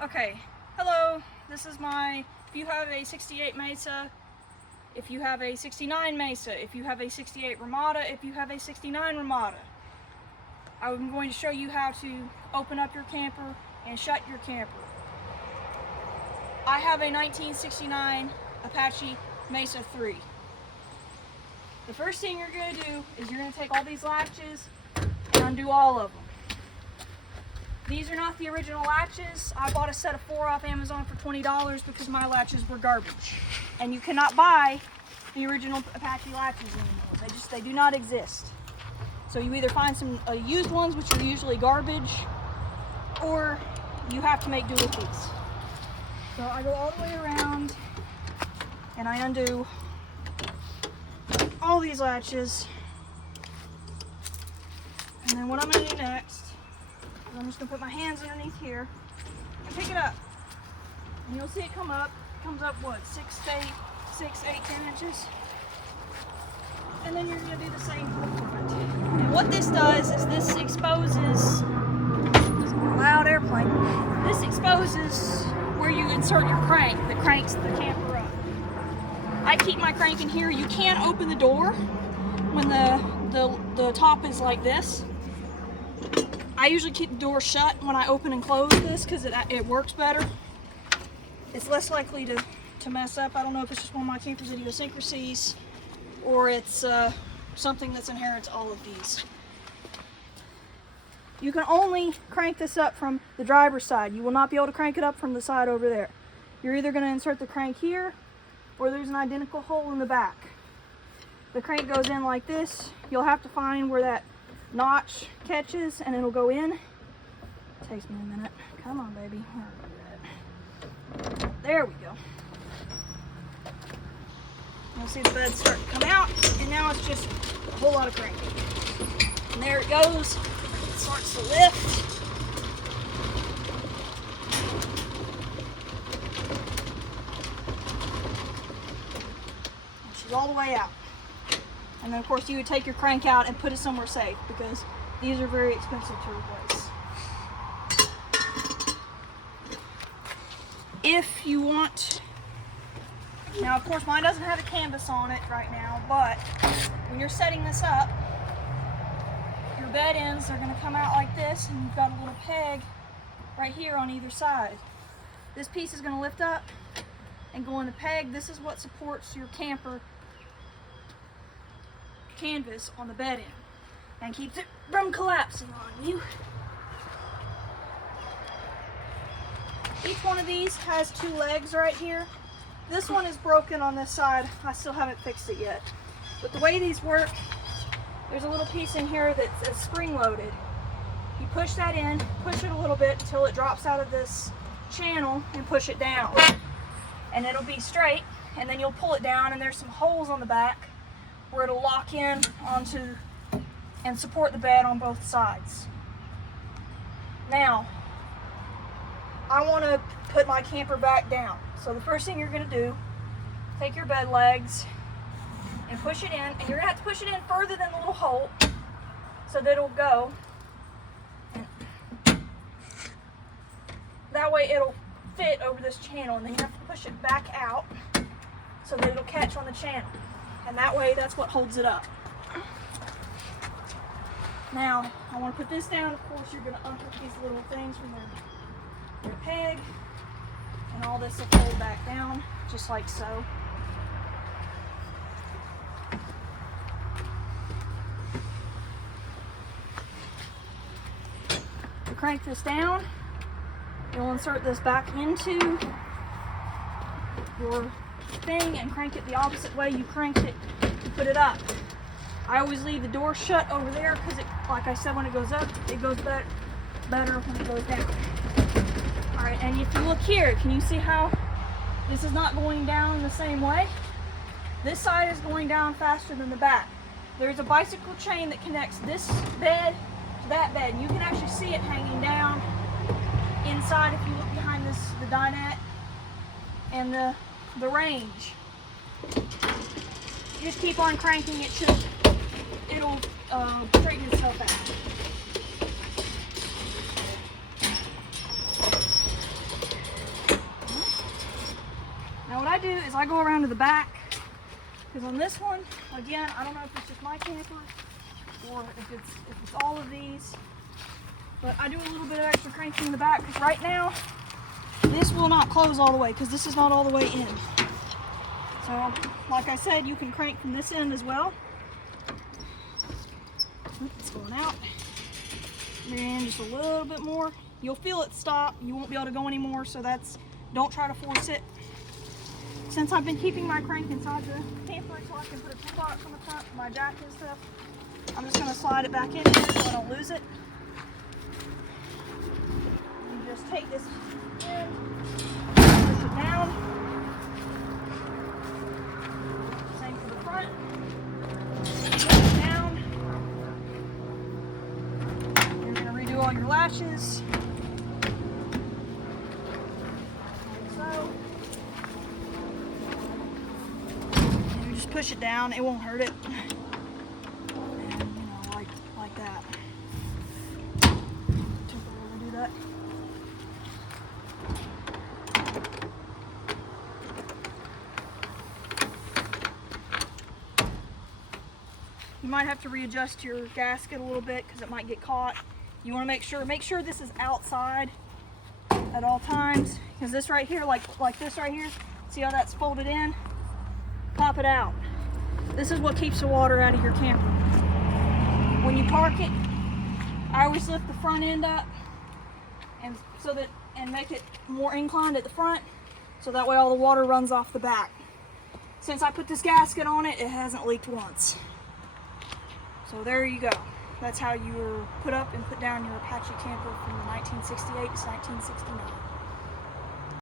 Okay, hello, this is if you have a 68 Mesa, if you have a 69 Mesa, if you have a 68 Ramada, if you have a 69 Ramada, I'm going to show you how to open up your camper and shut your camper. I have a 1969 Apache Mesa 3. The first thing you're going to do is you're going to take all these latches and undo all of them. These are not the original latches. I bought a set of 4 off Amazon for $20 because my latches were garbage. And you cannot buy the original Apache latches anymore. They do not exist. So you either find some used ones, which are usually garbage, or you have to make do with these. So I go all the way around and I undo all these latches. And then what I'm going to do next, I'm just going to put my hands underneath here and pick it up. And you'll see it come up. It comes up, what, 6, 8, 10 inches? And then you're going to do the same for the front. And what this does is this exposes, it's a loud airplane, this exposes where you insert your crank that cranks the camper up. I keep my crank in here. You can't open the door when the top is like this. I usually keep the door shut when I open and close this because it works better. It's less likely to mess up. I don't know if it's just one of my camper's idiosyncrasies or it's something that's inherent to all of these. You can only crank this up from the driver's side. You will not be able to crank it up from the side over there. You're either going to insert the crank here or there's an identical hole in the back. The crank goes in like this. You'll have to find where that notch catches and it'll go in. It takes me a minute. Come on, baby. There we go. You'll see the bed start to come out, and now it's just a whole lot of cranking. And there it goes. It starts to lift. And she's all the way out. And then of course you would take your crank out and put it somewhere safe because these are very expensive to replace. If you want, now of course mine doesn't have a canvas on it right now, but when you're setting this up, your bed ends are going to come out like this and you've got a little peg right here on either side. This piece is going to lift up and go in the peg. This is what supports your camper canvas on the bed end and keeps it from collapsing on you. Each one of these has 2 legs right here. This one is broken on this side. I still haven't fixed it yet. But the way these work, there's a little piece in here that's spring loaded. You push that in, push it a little bit until it drops out of this channel and push it down. And it'll be straight, and then you'll pull it down and there's some holes on the back where it'll lock in onto and support the bed on both sides. Now, I want to put my camper back down. So the first thing you're going to do, take your bed legs and push it in, and you're going to have to push it in further than the little hole so that it'll go. And that way it'll fit over this channel, and then you have to push it back out so that it'll catch on the channel. And that way, that's what holds it up. Now, I want to put this down. Of course, you're going to unhook these little things from your peg. And all this will fold back down, just like so. You crank this down. You'll insert this back into your thing and crank it the opposite way you cranked it to put it up. I always leave the door shut over there because, like I said, when it goes up, it goes better when it goes down. Alright, and if you look here, can you see how this is not going down the same way? This side is going down faster than the back. There's a bicycle chain that connects this bed to that bed. You can actually see it hanging down inside if you look behind the dinette and the range. You just keep on cranking it, it'll straighten itself out. I do is I go around to the back, because on this one, again, I don't know if it's just my camper or if it's all of these, but I do a little bit of extra cranking in the back, because right now this will not close all the way because this is not all the way in. So like I said, you can crank from this end as well. It's going out. And just a little bit more. You'll feel it stop. You won't be able to go anymore, so don't try to force it. Since I've been keeping my crank inside the camper so I can put a toolbox on the front for my jacket and stuff, I'm just going to slide it back in here so I don't lose it. You just take this in, push it down. Same for the front. Push it down. You're going to redo all your latches. Push it down, it won't hurt it. And, like that. Temporarily do that. You might have to readjust your gasket a little bit because it might get caught. You want to make sure this is outside at all times, because this right here, like this right here, see how that's folded in? Pop it out. This is what keeps the water out of your camper. When you park it, I always lift the front end up and make it more inclined at the front, so that way all the water runs off the back. Since I put this gasket on it, it hasn't leaked once. So there you go. That's how you put up and put down your Apache camper from 1968 to 1969.